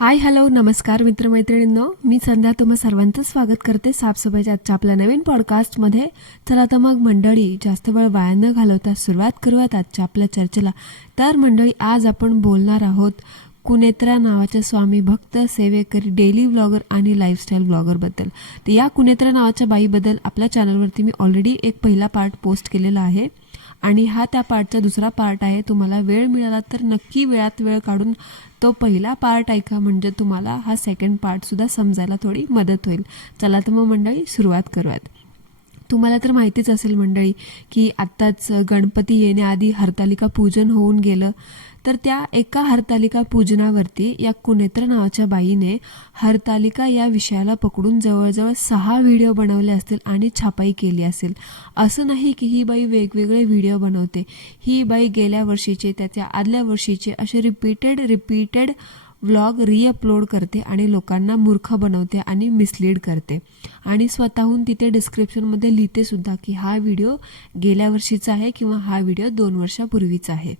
Hi hello नमस्कार मित्रमैत्रिणींनो, मी संध्या तुम्हा सर्वांचं स्वागत करते साफसफाईच्या आजच्या आपल्या नवीन पॉडकास्टमध्ये. चला तर मग मंडळी, जास्त वेळ वाया न घालवता सुरुवात करूयात आजच्या आपल्या चर्चेला. तर मंडळी, आज आपण बोलणार आहोत कुनेत्रा नावाच्या स्वामी भक्त सेवेकरी डेली व्लॉगर आणि लाईफस्टाईल व्लॉगरबद्दल. तर या कुनेत्रा नावाच्या बाईबद्दल आपल्या चॅनलवरती मी ऑलरेडी एक पहिला पार्ट पोस्ट केलेला आहे आणि हा त्या पार्टचा दुसरा पार्ट आहे. तुम्हाला वेळ मिळाला तर नक्की वेळात वेळ काढून तो पहिला पार्ट ऐका, म्हणजे तुम्हाला हा सेकंड पार्टसुद्धा समजायला थोडी मदत होईल. चला तर मग मंडळी, सुरुवात करूयात. तुम्हाला तर माहितीच असेल मंडळी की आत्ताच गणपती येण्याआधी हरतालिका पूजन होऊन गेलं. तर त्या एका हरतालिका पूजनावरती या कुनेत्र नावाच्या बाईने हरतालिका या विषयाला पकडून जवळजवळ 6 व्हिडिओ बनवले असतील आणि छापाई केली असेल. असं नाही की ही बाई वेगवेगळे व्हिडिओ बनवते. ही बाई गेल्या वर्षीचे, त्याच्या आदल्या वर्षीचे असे रिपीटेड व्लॉग रिअपलोड करते आणि लोकांना मूर्ख बनवते आणि मिसलीड करते. आणि स्वतःहून तिथे डिस्क्रिप्शनमध्ये लिहिते सुद्धा की हा व्हिडिओ गेल्या वर्षीचा आहे किंवा हा व्हिडिओ 2 वर्षापूर्वीचा आहे.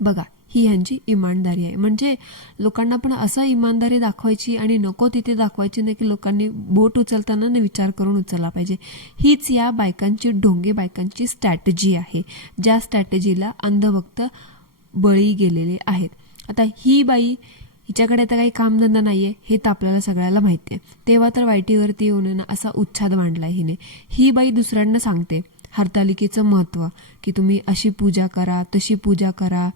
बघा, ही ह्यांची इमानदारी आहे. म्हणजे लोकांना पण असं इमानदारी दाखवायची आणि नको तिथे दाखवायची नाही की लोकांनी बोट उचलताना विचार करून उचलला पाहिजे. हीच या बायकांची, ढोंगे बायकांची स्ट्रॅटेजी आहे, ज्या स्ट्रॅटेजीला अंधभक्त बळी गेलेले आहेत. आता ही बाई, हिच्याकडे आता काही कामधंदा नाही आहे हे तर आपल्याला सगळ्याला माहिती आहे. तेव्हा तर वायटीवरती येऊन असा उच्छाद मांडला हिने. ही बाई दुसऱ्यांना सांगते हरतालिकेचं महत्त्व, की तुम्ही अशी पूजा करा, तशी पूजा करा,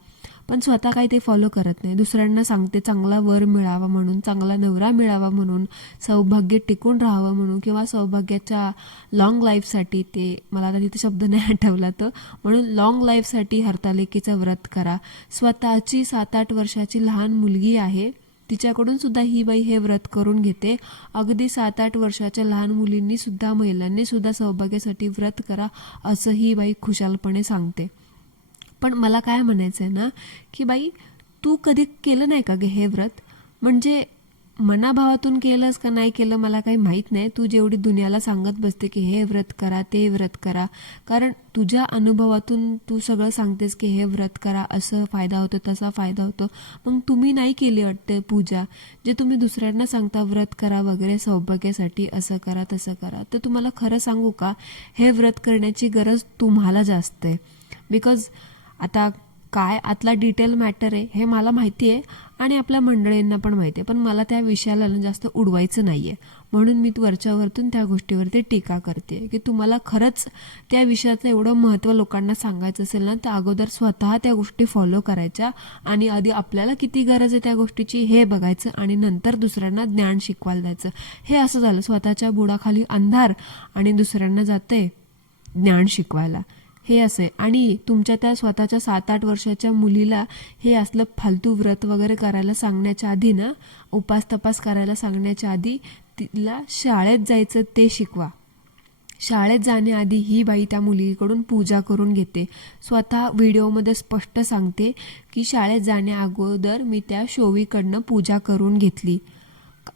पण स्वतः काही ते फॉलो करत नाही. दुसऱ्यांना सांगते चांगला वर मिळावा म्हणून, चांगला नवरा मिळावा म्हणून, सौभाग्य टिकून राहावं म्हणून, किंवा सौभाग्याच्या लॉंग लाईफसाठी, ते मला आता तिथे शब्द नाही आठवला तर, म्हणून लॉंग लाईफसाठी हरतालिकेचं व्रत करा. स्वतःची 7-8 वर्षाची लहान मुलगी आहे, तिच्याकडून सुद्धा ही बाई हे व्रत करून घेते. अगदी 7-8 वर्षाच्या लहान मुलींनी सुद्धा, महिलांनी सुद्धा सौभाग्यासाठी व्रत करा असं ही बाई खुशालपणे सांगते. पण मला काय म्हणायचं आहे ना, की बाई तू कधी केलं नाही का गे हे व्रत? म्हणजे मनाभावातून केलंस का नाही केलं मला काही माहीत नाही. तू जेवढी दुनियाला सांगत बसते की हे व्रत करा, ते व्रत करा, कारण तुझ्या अनुभवातून तू सगळं सांगतेस की हे व्रत करा, असं फायदा होतो, तसा फायदा होतो. मग तुम्ही नाही केली वाटते पूजा, जे तुम्ही दुसऱ्यांना सांगता व्रत करा वगैरे सौभाग्यासाठी, असं करा तसं करा. तर तुम्हाला खरं सांगू का, हे व्रत करण्याची गरज तुम्हाला जास्त आहे. बिकॉज आता काय आतला डिटेल मॅटर आहे हे मला माहिती आहे आणि आपल्या मंडळींना पण माहिती आहे, पण मला त्या विषयाला जास्त उडवायचं नाही आहे. म्हणून मी वरच्यावरतून त्या गोष्टीवरती टीका करते की तुम्हाला खरंच त्या विषयाचं एवढं महत्त्व लोकांना सांगायचं असेल ना, तर अगोदर स्वतः त्या गोष्टी फॉलो करायच्या आणि आधी आपल्याला किती गरज आहे त्या गोष्टीची हे बघायचं आणि नंतर दुसऱ्यांना ज्ञान शिकवायला द्यायचं. हे असं झालं, स्वतःच्या बुडाखाली अंधार आणि दुसऱ्यांना जाते ज्ञान शिकवायला, हे असं आहे. आणि तुमच्या त्या स्वतःच्या 7-8 वर्षाच्या मुलीला हे असलं फालतू व्रत वगैरे करायला सांगण्याच्या आधी ना, उपास तपास करायला सांगण्याच्या आधी तिला शाळेत जायचं ते शिकवा. शाळेत जाण्याआधी ही बाई त्या मुलीकडून पूजा करून घेते. स्वतः व्हिडिओमध्ये स्पष्ट सांगते की शाळेत जाण्या अगोदर मी त्या शोवीकडनं पूजा करून घेतली.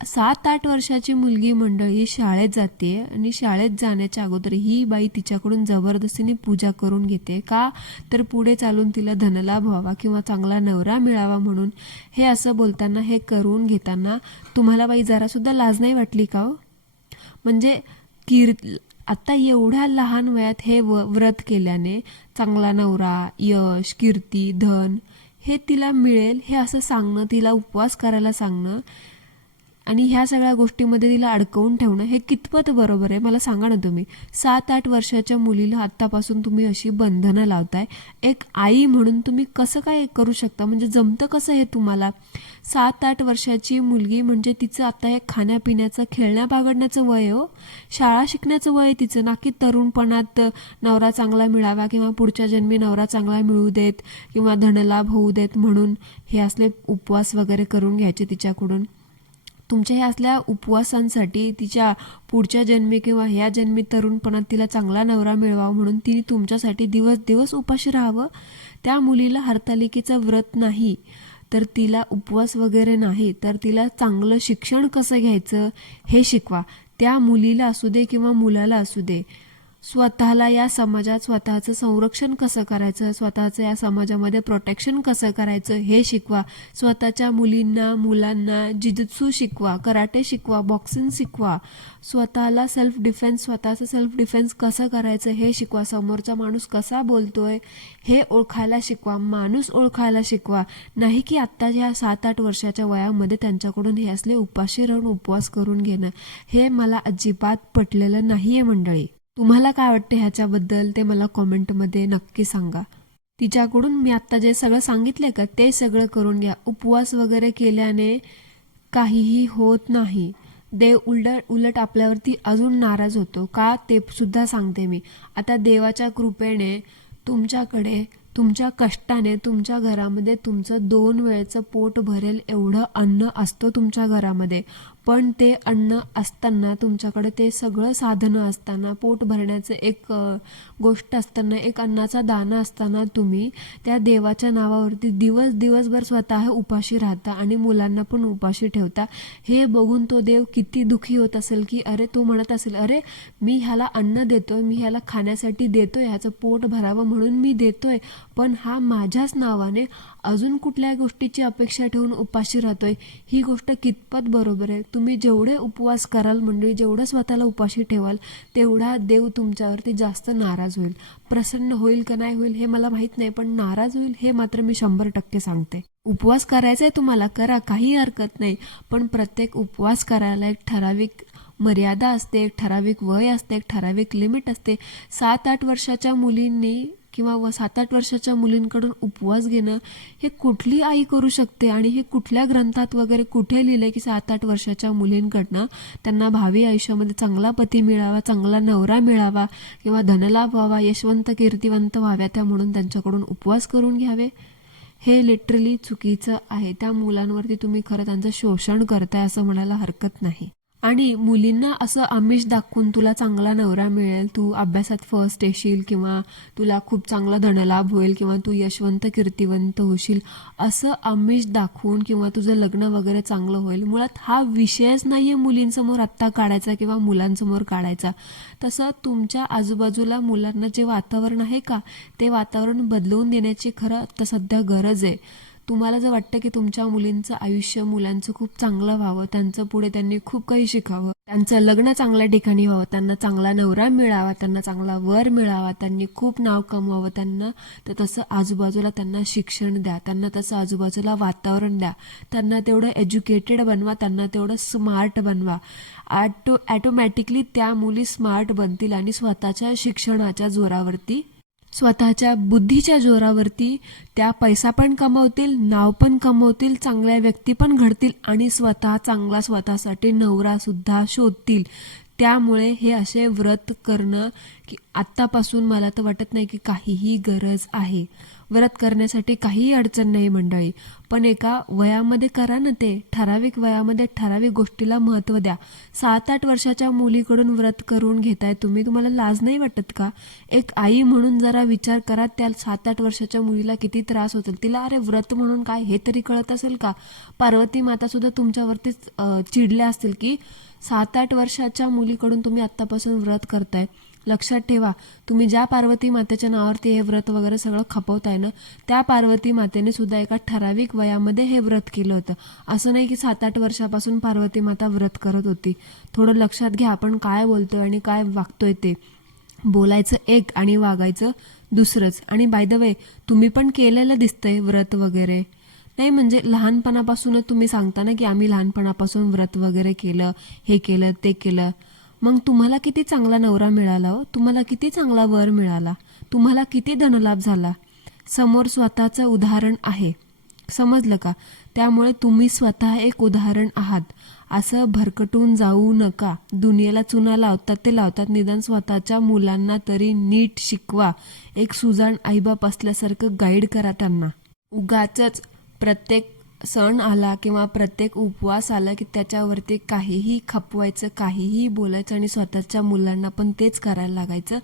7-8 वर्षाची मुलगी मंडळी शाळेत जाते आणि शाळेत जाण्याच्या अगोदर ही बाई तिच्याकडून जबरदस्तीने पूजा करून घेते. का तर पुढे चालून तिला धनलाभ व्हावा किंवा चांगला नवरा मिळावा म्हणून. हे असं बोलताना, हे करून घेताना तुम्हाला बाई जरासुद्धा लाज नाही वाटली का हो? म्हणजे आता एवढ्या लहान वयात हे व्रत केल्याने चांगला नवरा, यश, कीर्ती, धन हे तिला मिळेल हे असं सांगणं, तिला उपवास करायला सांगणं आणि ह्या सगळ्या गोष्टीमध्ये तिला अडकवून ठेवणं, हे कितपत बरोबर आहे मला सांगा ना तुम्ही. 7-8 वर्षाच्या मुलीला आत्तापासून तुम्ही अशी बंधनं लावताय. एक आई म्हणून तुम्ही कसं काय करू शकता? म्हणजे जमतं कसं हे तुम्हाला? 7-8 वर्षाची मुलगी म्हणजे तिचं आता हे खाण्यापिण्याचं, खेळण्या बागडण्याचं वय हो, शाळा शिकण्याचं वय तिचं ना, की तरुणपणात नवरा चांगला मिळावा किंवा पुढच्या जन्मी नवरा चांगला मिळू देत किंवा धनलाभ होऊ देत म्हणून हे असले उपवास वगैरे करून घ्यायचे तिच्याकडून. तुमच्या ह्या असल्या उपवासांसाठी तिच्या पुढच्या जन्मी किंवा ह्या जन्मी तरुणपणात तिला चांगला नवरा मिळवावा म्हणून तिने तुमच्यासाठी दिवस दिवस उपाशी राहावं. त्या मुलीला हरतालिकेचं व्रत नाही तर तिला उपवास वगैरे नाही, तर तिला चांगलं शिक्षण कसं घ्यायचं हे शिकवा. त्या मुलीला असू दे किंवा मुलाला असू दे, स्वतःला या समाजात स्वतःचं संरक्षण कसं करायचं, स्वतःचं या समाजामध्ये प्रोटेक्शन कसं करायचं हे शिकवा. स्वतःच्या मुलींना मुलांना जिजुत्सू शिकवा, कराटे शिकवा, बॉक्सिंग शिकवा. स्वतःला स्वतःचं सेल्फ डिफेन्स कसं करायचं हे शिकवा. समोरचा माणूस कसा बोलतोय हे ओळखायला शिकवा, माणूस ओळखायला शिकवा. नाही की आत्ताच्या 7-8 वर्षाच्या वयामध्ये त्यांच्याकडून हे असले उपाशी राहून उपवास करून घेणं, हे मला अजिबात पटलेलं नाहीये मंडळी. तुम्हाला काय वाटते ह्याच्याबद्दल ते मला कॉमेंटमध्ये नक्की सांगा. तिच्याकडून मी आत्ता जे सगळं सांगितलंय का ते सगळं करून घ्या. उपवास वगैरे केल्याने काहीही होत नाही. देव उलट आपल्यावरती अजून नाराज होतो का ते सुद्धा सांगते मी. आता देवाच्या कृपेने तुमच्याकडे तुमच्या कष्टाने तुमच्या घरामध्ये तुमचं 2 वेळचं पोट भरेल एवढं अन्न असतं तुमच्या घरामध्ये. पण ते अन्न असताना तुमच्याकडे ते सगळं साधनं असताना, पोट भरण्याचं एक गोष्ट असताना, एक अन्नाचा दाना असताना तुम्ही त्या देवाच्या नावावरती दिवसभर स्वतः उपाशी राहता आणि मुलांना पण उपाशी ठेवता. हे बघून तो देव किती दुखी होत असेल की अरे, तो म्हणत असेल अरे मी ह्याला अन्न देतोय, मी ह्याला खाण्यासाठी देतोय, ह्याचं पोट भरावं म्हणून मी देतोय, पण हा माझ्याच नावाने अजून कुठल्या गोष्टीची अपेक्षा ठेवून उपाशी राहतोय. ही गोष्ट कितपत बरोबर आहे? तुम्ही जेवढे उपवास कराल मंडळी, जेवढं स्वतःला उपाशी ठेवाल तेवढा देव तुमच्यावरती जास्त नाराज होईल. प्रसन्न होईल का नाही होईल हे मला माहित नाही, पण नाराज होईल हे मात्र मी 100% सांगते. उपवास करायचा आहे तुम्हाला, करा, काही हरकत नाही, पण प्रत्येक उपवास करायला एक ठराविक मर्यादा असते, एक ठराविक वय असते, एक ठराविक लिमिट असते. 7-8 वर्षाच्या मुलींनी किंवा 7-8 वर्षाच्या मुलींकडून उपवास घेणं हे कुठली आई करू शकते? आणि हे कुठल्या ग्रंथात वगैरे कुठे लिहिलंय की 7-8 वर्षाच्या मुलींकडनं त्यांना भावी आयुष्यामध्ये चांगला पती मिळावा, चांगला नवरा मिळावा किंवा धनलाभ व्हावा, यशवंत कीर्तिवंत व्हाव्या त्या म्हणून त्यांच्याकडून उपवास करून घ्यावे? हे लिटरली चुकीचं आहे. त्या मुलांवरती तुम्ही खरं त्यांचं शोषण करताय असं म्हणायला हरकत नाही. आणि मुलींना असं आमिष दाखवून तुला चांगला नवरा मिळेल, तू अभ्यासात फर्स्ट येशील किंवा तुला खूप चांगला धनलाभ होईल किंवा तू यशवंत कीर्तिवंत होशील असं आमिष दाखवून किंवा तुझं लग्न वगैरे चांगलं होईल, मुळात हा विषयच नाहीये मुलींसमोर आत्ता काढायचा किंवा मुलांसमोर काढायचा. तसं तुमच्या आजूबाजूला मुलांना जे वातावरण आहे का ते वातावरण बदलवून देण्याची खरं आता सध्या गरज आहे. तुम्हाला जर वाटतं की तुमच्या मुलींचं आयुष्य मुलांचं खूप चांगलं व्हावं, त्यांचं पुढे त्यांनी खूप काही शिकावं, त्यांचं लग्न चांगल्या ठिकाणी व्हावं, त्यांना चांगला नवरा मिळावा, त्यांना चांगला वर मिळावा, त्यांनी खूप नाव कमवावं त्यांना, तर तसं आजूबाजूला त्यांना शिक्षण द्या, त्यांना तसं आजूबाजूला वातावरण द्या, त्यांना तेवढं एज्युकेटेड बनवा, त्यांना तेवढं स्मार्ट बनवा. ॲटोमॅटिकली त्या मुली स्मार्ट बनतील आणि स्वतःच्या शिक्षणाच्या जोरावरती, स्वतःच्या बुद्धीच्या जोरावरती त्या पैसा पण कमवतील, नाव पण कमवतील, चांगल्या व्यक्ती पण घडतील आणि चांगला स्वतःसाठी नवरा सुद्धा शोधतील. त्यामुळे हे असे व्रत करणं की आत्तापासून मला तर वाटत नाही की काहीही गरज आहे. व्रत करण्यासाठी काहीही अडचण नाही मंडळी, पण एका वयामध्ये करा ना, ते ठराविक वयामध्ये ठराविक गोष्टीला महत्त्व द्या. 7-8 वर्षाच्या मुलीकडून व्रत करून घेताय तुम्ही, तुम्हाला लाज नाही वाटत का? एक आई म्हणून जरा विचार करा, त्या 7-8 वर्षाच्या मुलीला किती त्रास होतील. तिला अरे व्रत म्हणून काय हे तरी कळत असेल का? पार्वती माता सुद्धा तुमच्यावरतीच चिडल्या असतील की 7-8 वर्षाच्या मुलीकडून तुम्ही आत्तापासून व्रत करताय. लक्षात ठेवा, तुम्ही ज्या पार्वती मातेच्या नावावरती हे व्रत वगैरे सगळं खपवताय ना, त्या पार्वती मातेने सुद्धा एका ठराविक वयामध्ये हे व्रत केलं होतं. असं नाही की 7-8 वर्षापासून पार्वती माता व्रत करत होती. थोडं लक्षात घ्या आपण काय बोलतोय आणि काय वागतोय ते. बोलायचं एक आणि वागायचं दुसरंच. आणि बाय द वे, तुम्ही पण केलेलं दिसतंय व्रत वगैरे. नाही म्हणजे लहानपणापासूनच तुम्ही सांगता ना की आम्ही लहानपणापासून व्रत वगैरे केलं, हे केलं ते केलं. मग तुम्हाला किती चांगला नवरा मिळाला हो, तुम्हाला किती चांगला वर मिळाला, तुम्हाला किती धनलाभ झाला. समोर स्वतःचं उदाहरण आहे, समजलं का? त्यामुळे तुम्ही स्वतः एक उदाहरण आहात. असं भरकटून जाऊ नका. दुनियेला चुना लावतात ते लावतात, निदान स्वतःच्या मुलांना तरी नीट शिकवा. एक सुजाण आईबाप असल्यासारखं गाईड करा त्यांना. उगाचच प्रत्येक सण आला किंवा प्रत्येक उपवास आला की त्याच्यावरती काहीही खपवायचं, काहीही बोलायचं आणि स्वतःच्या मुलांना पण तेच करायला लागायचं.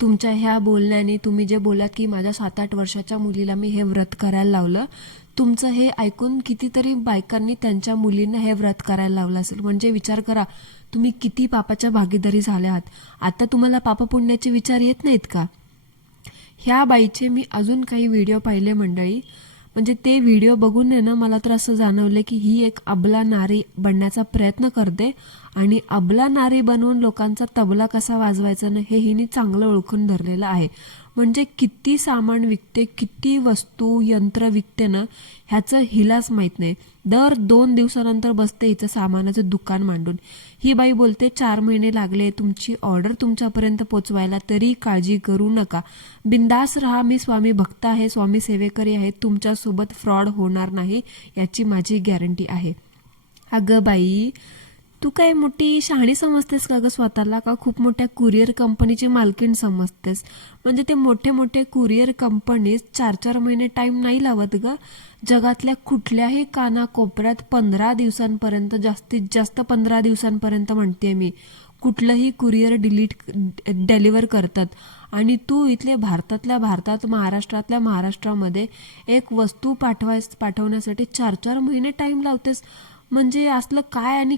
तुमच्या ह्या बोलण्याने तुम्ही जे बोला की माझ्या 7-8 वर्षाच्या मुलीला मी हे व्रत करायला लावलं, तुमचं हे ऐकून कितीतरी बायकांनी त्यांच्या मुलींना हे व्रत करायला लावलं असेल. म्हणजे विचार करा, तुम्ही किती पापाच्या भागीदारी झाल्या आहात. आता तुम्हाला पापपुण्याचे विचार येत नाहीत का? ह्या बाईचे मी अजून काही व्हिडिओ पाहिले मंडळी. म्हणजे ते व्हिडिओ बघून ना मला तर असं जाणवलं की ही एक अबला नारी बनण्याचा प्रयत्न करते आणि अबला नारी बनवून लोकांचा तबला कसा वाजवायचा ना हे हिने चांगलं ओळखून धरलेलं आहे. म्हणजे किती सामान विकते, किती वस्तू यंत्र विकते ना ह्याचं हिलाच माहीत नाही. दर 2 दिवसानंतर बसते हिचं सामानाचं दुकान मांडून. ही बाई बोलते 4 महिने लागले तुमची ऑर्डर तुमच्यापर्यंत पोचवायला, तरी काळजी करू नका, बिंदास राहा, मी स्वामी भक्त आहे, स्वामी सेवेकरी आहे, तुमच्यासोबत फ्रॉड होणार नाही याची माझी गॅरंटी आहे. अगं बाई, तू काय मोठी शहाणी समजतेस का ग स्वतःला? का खूप मोठ्या कुरिअर कंपनीची मालकीण समजतेस? म्हणजे ते मोठे मोठे कुरिअर कंपनीज 4-4 महिने टाइम नाही लावत ग. जगातल्या कुठल्याही कानाकोपऱ्यात 15 दिवसांपर्यंत, जास्तीत जास्त 15 दिवसांपर्यंत म्हणते मी, कुठलंही कुरिअर डिलिव्हर करतात. आणि तू इथले भारतातल्या भारतात, महाराष्ट्रातल्या महाराष्ट्रामध्ये एक वस्तू पाठवण्यासाठी 4-4 महिने टाइम लावतेस. म्हणजे असलं काय आणि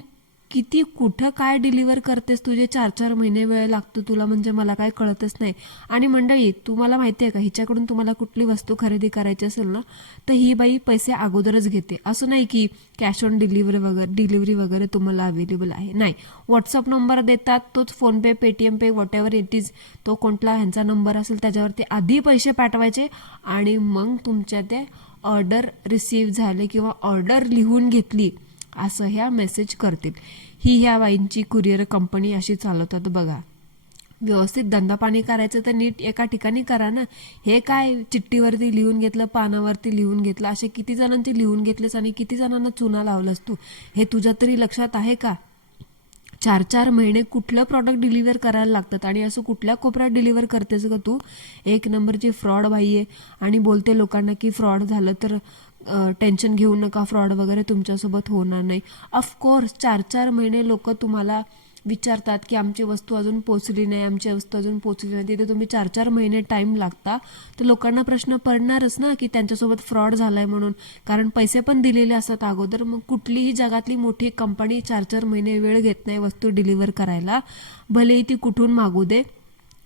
किती कुठं काय डिलिव्हर करतेस? तुझे 4-4 महिने वेळ लागतो तुला, म्हणजे मला काय कळतच नाही. आणि मंडळी, तुम्हाला माहिती आहे का, हिच्याकडून तुम्हाला कुठली वस्तू खरेदी करायची असेल ना तर ही बाई पैसे अगोदरच घेते. असं नाही की कॅश ऑन डिलिव्हरी वगैरे तुम्हाला अवेलेबल आहे, नाही. व्हॉट्सअप नंबर देतात, तोच PhonePe, Paytm pay, what ever it is, तो कोणता ह्यांचा नंबर असेल त्याच्यावरती आधी पैसे पाठवायचे आणि मग तुमच्या ते ऑर्डर रिसीव्ह झाले किंवा ऑर्डर लिहून घेतली असं ह्या मेसेज करतील. ह्या बाईंची कुरिअर कंपनी अशी चालवतात बघा. व्यवस्थित धंदा पाणी करायचं तर नीट एका ठिकाणी करा ना. हे काय चिठ्ठीवरती लिहून घेतलं, पानावरती लिहून घेतलं, असे किती जणांची लिहून घेतलेस आणि किती जणांना चुना लावलंस तू, हे तुझ्या तरी लक्षात आहे का? 4-4 महिने कुठलं प्रॉडक्ट डिलिव्हर करायला लागतात आणि असं कुठल्या कोपऱ्यात डिलिव्हर करतेस का तू? एक नंबरची फ्रॉड बाई आहे. आणि बोलते लोकांना की फ्रॉड झालं तर टेन्शन घेऊ नका, फ्रॉड वगैरे तुमच्यासोबत होणार नाही. ऑफकोर्स 4-4 महिने लोक तुम्हाला विचारतात की आमची वस्तू अजून पोचली नाही, आमची वस्तू अजून पोचली नाही. तिथे तुम्ही 4-4 महिने टाइम लागता तर लोकांना प्रश्न पडणारच ना की त्यांच्यासोबत फ्रॉड झालाय म्हणून. कारण पैसे पण दिलेले असतात अगोदर. मग कुठलीही जगातली मोठी कंपनी 4-4 महिने वेळ घेत नाही वस्तू डिलिव्हर करायला, भलेही ती कुठून मागू दे.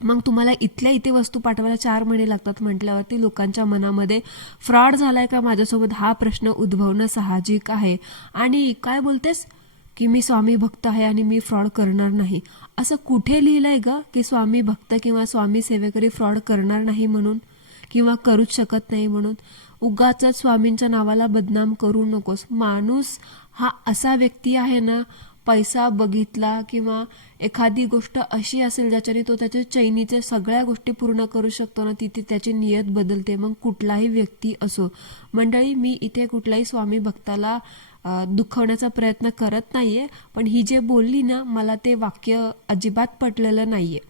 मग तुम्हाला इथल्या इथे वस्तू पाठवायला 4 महिने लागतात म्हटल्यावरती लोकांच्या मनामध्ये फ्रॉड झालाय का माझ्यासोबत हा प्रश्न उद्भवणं साहजिक आहे. आणि काय बोलतेस की मी स्वामी भक्त आहे आणि मी फ्रॉड करणार नाही? असं कुठे लिहिलंय ग की स्वामी भक्त किंवा स्वामी सेवेकरी फ्रॉड करणार नाही म्हणून, किंवा करूच शकत नाही म्हणून? उगाच स्वामींच्या नावाला बदनाम करू नकोस. माणूस हा असा व्यक्ती आहे ना, पैसा बघितला किंवा एखादी गोष्ट अशी असेल ज्याच्याने तो त्याच्या चैनीच्या सगळ्या गोष्टी पूर्ण करू शकतो ना, तिथे त्याची नियत बदलते. मग कुठलाही व्यक्ती असो. मंडळी, मी इथे कुठल्याही स्वामी भक्ताला दुखवण्याचा प्रयत्न करत नाहीये, पण ही जे बोलली ना मला ते वाक्य अजिबात पटलेलं नाहीये.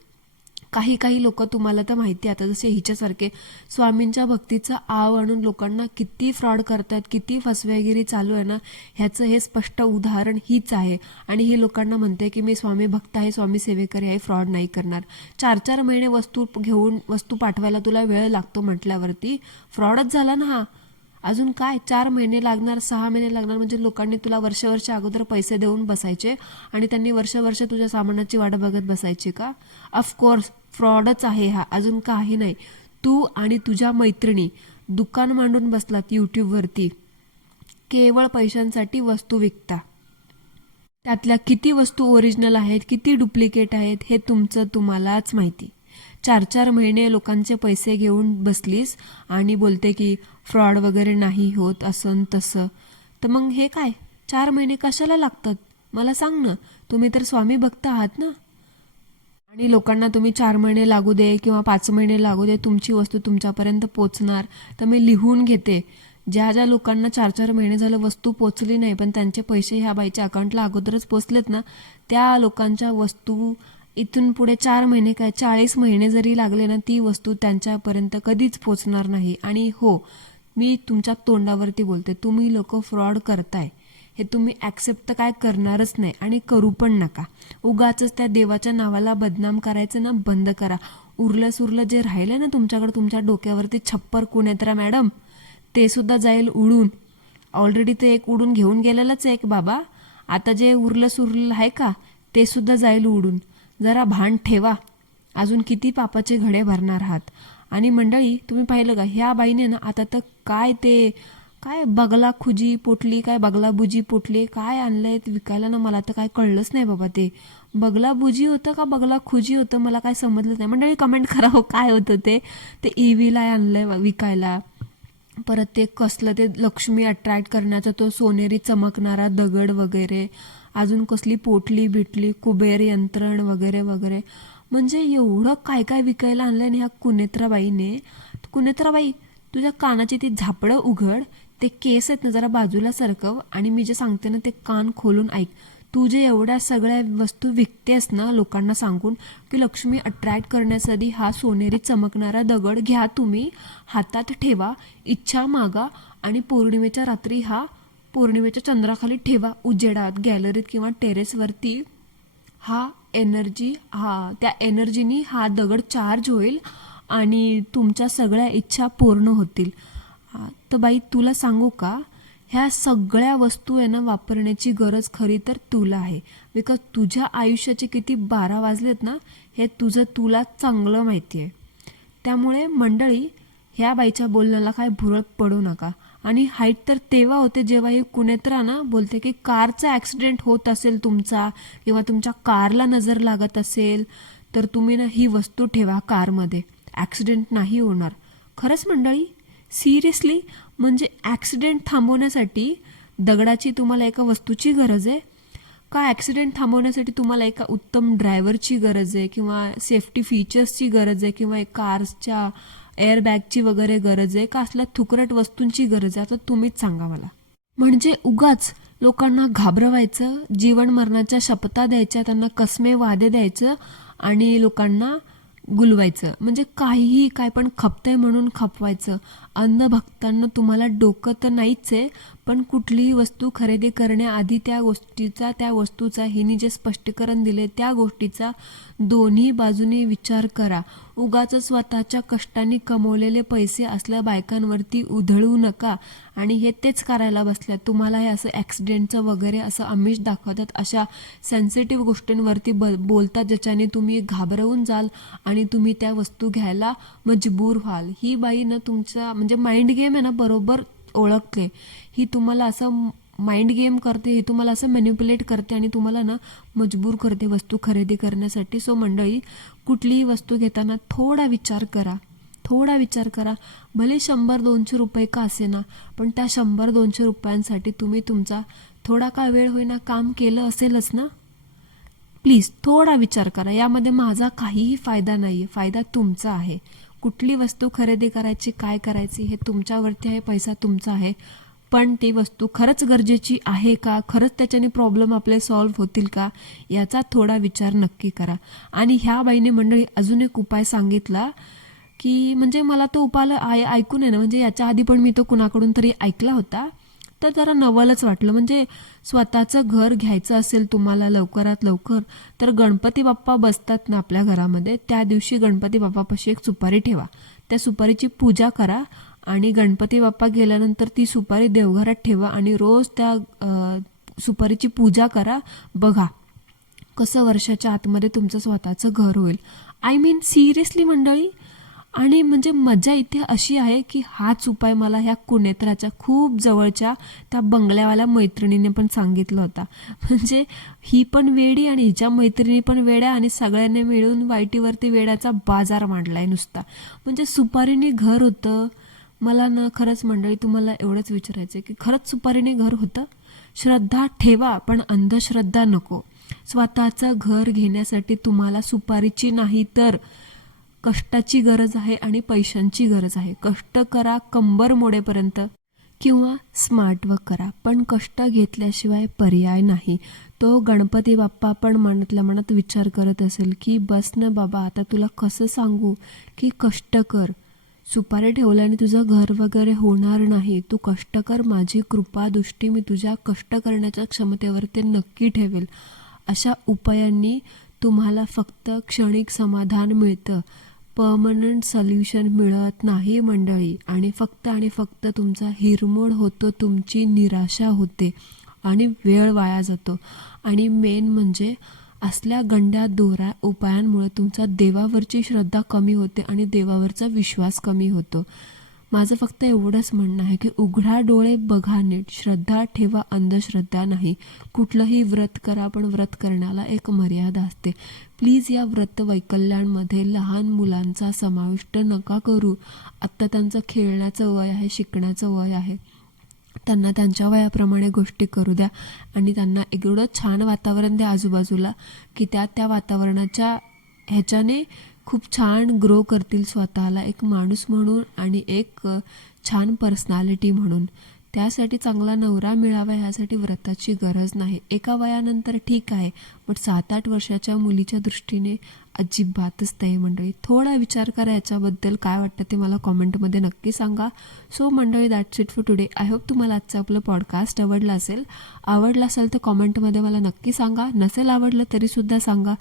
काही लोक तुम्हाला तर माहिती आता जसे हिच्यासारखे स्वामींच्या भक्तीचा आव आणून लोकांना किती फ्रॉड करतात, किती फसवेगिरी चालू आहे ना, ह्याचं हे स्पष्ट उदाहरण हीच आहे. आणि ही लोकांना म्हणते की मी स्वामी भक्त आहे, स्वामी सेवेकरी आहे, फ्रॉड नाही करणार. 4-4 महिने वस्तू पाठवायला तुला वेळ लागतो म्हटल्यावरती फ्रॉडच झाला ना हा. अजून काय 4 महिने लागणार, 6 महिने लागणार? म्हणजे लोकांनी तुला वर्ष अगोदर पैसे देऊन बसायचे आणि त्यांनी वर्ष तुझ्या सामानाची वाट बघत बसायची का? ऑफकोर्स फ्रॉडच आहे हा, अजून काही नाही. तू आणि तुझ्या मैत्रिणी दुकान मांडून बसलात यूट्यूबवरती, केवळ पैशांसाठी वस्तू विकता. त्यातल्या किती वस्तू ओरिजिनल आहेत, किती डुप्लिकेट आहेत हे तुम्हालाच माहिती. 4-4 महिने लोकांचे पैसे घेऊन बसलीस आणि बोलते की फ्रॉड वगैरे नाही होत असं तसं. तर मग हे काय 4 महिने कशाला लागतात मला सांग ना? तुम्ही तर स्वामी भक्त आहात ना. आणि लोकांना तुम्ही 4 महिने लागू दे किंवा 5 महिने लागू दे, तुमची वस्तू तुमच्यापर्यंत पोचणार. तर मी लिहून घेते, ज्या लोकांना 4-4 महिने झालं वस्तू पोचली नाही पण त्यांचे पैसे ह्या बाईच्या अकाउंटला अगोदरच पोचलेत ना, त्या लोकांच्या वस्तू इथून पुढे 4 महिने काय 40 महिने जरी लागले ना, ती वस्तू त्यांच्यापर्यंत कधीच पोचणार नाही. आणि हो, मी तुमच्या तोंडावरती बोलते, तुम्ही लोक फ्रॉड करताय हे तुम्ही ॲक्सेप्ट काय करणारच नाही आणि करू पण नका. उगाच त्या देवाच्या नावाला बदनाम करायचं ना बंद करा. उरलं सुरलं जे राहिलं ना तुमच्याकडे, तुमच्या डोक्यावरती छप्पर कुणेतरा मॅडम, ते सुद्धा जाईल उडून. ऑलरेडी ते एक उडून घेऊन गेलेलंच आहे एक बाबा, आता जे उरलं सुरलं आहे का ते सुद्धा जाईल उडून. जरा भान ठेवा, अजून किती पापाचे घडे भरणार आहात. आणि मंडळी, तुम्ही पाहिलं का ह्या बाईने ना आता तर काय बगला खुजी पोटली, काय बगला बुजी पोटली काय आणलंय विकायला ना, मला तर काय कळलंच नाही बाबा. ते बगला बुजी होतं का बगला खुजी होतं मला काय समजलं नाही. मंडळी कमेंट करा हो, काय होतं ते ईव्हीला आणलंय विकायला. परत ते कसलं ते लक्ष्मी अट्रॅक्ट करण्याचा तो सोनेरी चमकणारा दगड वगैरे, अजून कसली पोटली बिटली, कुबेर यंत्रण वगैरे वगैरे. म्हणजे एवढं काय काय विकायला आणलंय ना ह्या कुनेत्राबाईने. कुनेत्राबाई, तुझ्या कानाची ती झापडं उघड, ते केस आहेत ना जरा बाजूला सरकव, आणि मी जे सांगते ना ते कान खोलून ऐक. तू जे एवढ्या सगळ्या वस्तू विकतेस ना लोकांना सांगून की लक्ष्मी अट्रॅक्ट करण्यासाठी हा सोनेरी चमकणारा दगड घ्या, तुम्ही हातात ठेवा, इच्छा मागा, आणि पौर्णिमेच्या रात्री पौर्णिमेच्या चंद्राखाली ठेवा उजेडात, गॅलरीत किंवा टेरेसवरती. त्या एनर्जीनी हा दगड चार्ज होईल आणि तुमच्या सगळ्या इच्छा पूर्ण होतील. तर बाई, तुला सांगू का, ह्या सगळ्या वस्तू आहे ना वापरण्याची गरज खरी तर तुला आहे. बिकॉज तुझ्या आयुष्याचे किती 12 वाजलेत ना, हे तुला चांगलं माहिती आहे. त्यामुळे मंडळी, ह्या बाईच्या बोलण्याला काय भुरळ पडू नका. आणि हाईट तर तेव्हा होते जेव्हा ही कुनेत्रा ना बोलते की कारचा ॲक्सिडेंट होत असेल तुमचा, किंवा तुमच्या कारला नजर लागत असेल, तर तुम्ही ना ही वस्तू ठेवा कारमध्ये, ॲक्सिडेंट नाही होणार. खरंच मंडळी, सिरियसली, म्हणजे ॲक्सिडेंट थांबवण्यासाठी दगडाची तुम्हाला एका वस्तूची गरज आहे का, ॲक्सिडेंट थांबवण्यासाठी तुम्हाला एका उत्तम ड्रायव्हरची गरज आहे, किंवा सेफ्टी फीचर्सची गरज आहे, किंवा एक कारच्या एअरबॅगची वगैरे गरज आहे, का असल्या थुकरट वस्तूंची गरज आहे? आता तुम्हीच सांगा मला. म्हणजे उगाच लोकांना घाबरवायचं, जीवन मरणाच्या शपथा द्यायच्या, त्यांना कसमे वादे द्यायचं आणि लोकांना गुलवायचं. म्हणजे काहीही काय पण खपतंय म्हणून खपवायचं. अंधभक्तांना तुम्हाला डोकं तर नाहीच आहे, पण कुठलीही वस्तू खरेदी करण्याआधी त्या वस्तूचा हिने जे स्पष्टीकरण दिले त्या गोष्टीचा दोन्ही बाजूनी विचार करा. उगाच स्वतःच्या कष्टाने कमवलेले पैसे असल्या बायकांवरती उधळू नका. आणि हे तेच करायला बसल्यात. तुम्हाला हे असं ॲक्सिडेंटचं वगैरे असं आमिष दाखवतात, अशा सेन्सिटिव्ह गोष्टींवरती बोलतात ज्याच्याने तुम्ही घाबरवून जाल आणि तुम्ही त्या वस्तू घ्यायला मजबूर व्हाल. ही बाई ना तुमचा म्हणजे माइंड गेम आहे ना बरोबर ओळखते. ही तुम्हाला असं माइंड गेम करते, ही तुम्हाला असं मॅनिप्युलेट करते आणि तुम्हाला ना मजबूर करते वस्तू खरेदी करण्यासाठी. सो मंडळी, कुठलीही वस्तू घेताना थोडा विचार करा. भले 100-200 रुपये का असेना, पण त्या 100-200 रुपयांसाठी तुम्ही तुमचा थोडा का वेळ होईना काम केलं असेलच ना. प्लीज थोडा विचार करा. यामध्ये माझा काहीही फायदा नाही आहे, फायदा तुमचा आहे. कुठली वस्तू खरेदी करायची, काय करायची हे तुमच्यावरती आहे, पैसा तुमचा आहे. पण ती वस्तू खरंच गरजेची आहे का, खरंच त्याच्याने प्रॉब्लेम आपले सॉल्व्ह होतील का, याचा थोडा विचार नक्की करा. आणि ह्या बाईने मंडळी अजून एक उपाय सांगितला की म्हणजे मला तो उपाय ऐकून आहे ना, म्हणजे याच्या आधी पण मी तो कुणाकडून तरी ऐकला होता, तर जरा नवलच वाटलं. म्हणजे स्वतःचं घर घ्यायचं असेल तुम्हाला लवकरात लवकर, तर गणपती बाप्पा बसतात ना आपल्या घरामध्ये, त्या दिवशी गणपती बाप्पापाशी एक सुपारी ठेवा, त्या सुपारीची पूजा करा, आणि गणपती बाप्पा गेल्यानंतर ती सुपारी देवघरात ठेवा आणि रोज त्या सुपारीची पूजा करा. बघा कसं वर्षाच्या आतमध्ये तुमचं स्वतःचं घर होईल. आय मीन सिरियसली मंडळी. आणि म्हणजे मजा इथे अशी आहे की हाच उपाय मला ह्या कुनेत्राच्या खूप जवळच्या त्या बंगल्यावाल्या मैत्रिणीने पण सांगितलं होता. म्हणजे ही पण वेडी आणि हिच्या मैत्रिणी पण वेड्या, आणि सगळ्यांनी मिळून वाईटीवरती वेड्याचा बाजार मांडलाय नुसता. म्हणजे सुपारीने घर होतं. मला ना खरंच मंडळी तुम्हाला एवढंच विचारायचं की खरंच सुपारीने घर होतं? श्रद्धा ठेवा, पण अंधश्रद्धा नको. स्वतःचं घर घेण्यासाठी तुम्हाला सुपारीची नाही तर कष्टाची गरज आहे आणि पैशांची गरज आहे. कष्ट करा कंबर मोडेपर्यंत, किंवा स्मार्ट वर्क करा, पण कष्ट घेतल्याशिवाय पर्याय नाही. तो गणपती बाप्पा पण मनातल्या मनात विचार करत असेल की बस ना बाबा, आता तुला कसं सांगू की कष्ट कर. सुपारी ठेवल्याने तुझं घर वगैरे होणार नाही. तू कष्ट कर, माझी कृपा दृष्टी मी तुझ्या कष्ट करण्याच्या क्षमतेवरती नक्की ठेवेल. अशा उपायांनी तुम्हाला फक्त क्षणिक समाधान मिळतं, परमनंट सोल्युशन मिळत नाही मंडळी. आणि फक्त तुमचा हिरमोड होतो, तुमची निराशा होते आणि वेळ वाया जातो. आणि मेन म्हणजे असल्या गंड्या दोरा उपायांमुळे तुमचा देवावरची श्रद्धा कमी होते आणि देवावरचा विश्वास कमी होतो. माझं फक्त एवढंच म्हणणं आहे की उघडा डोळे बघा नीट, श्रद्धा ठेवा, अंधश्रद्धा नाही. कुठलंही व्रत करा, पण व्रत करण्याला एक मर्यादा असते. प्लीज या व्रत वैकल्यांमध्ये लहान मुलांचा समाविष्ट नका करू. आत्ता त्यांचं खेळण्याचं वय आहे, शिकण्याचं वय आहे. त्यांना त्यांच्या वयाप्रमाणे गोष्टी करू द्या आणि त्यांना एवढं छान वातावरण द्या आजूबाजूला की त्या वातावरणाच्या ह्याच्याने खूप छान ग्रो करतील स्वतःला एक माणूस म्हणून आणि एक छान पर्सनॅलिटी म्हणून. त्यासाठी चांगला नवरा मिळावा ह्यासाठी व्रताची गरज नाही. एका वयानंतर ठीक आहे, बट 7-8 वर्षाच्या मुलीच्या दृष्टीने अजिबातच नाही मंडळी. थोडा विचार करा याच्याबद्दल. काय वाटतं ते मला कॉमेंटमध्ये नक्की सांगा. सो मंडळी, that's it for today. I hope तुम्हाला आजचं आपलं पॉडकास्ट आवडलं असेल तर कॉमेंटमध्ये मला नक्की सांगा. नसेल आवडलं तरीसुद्धा सांगा.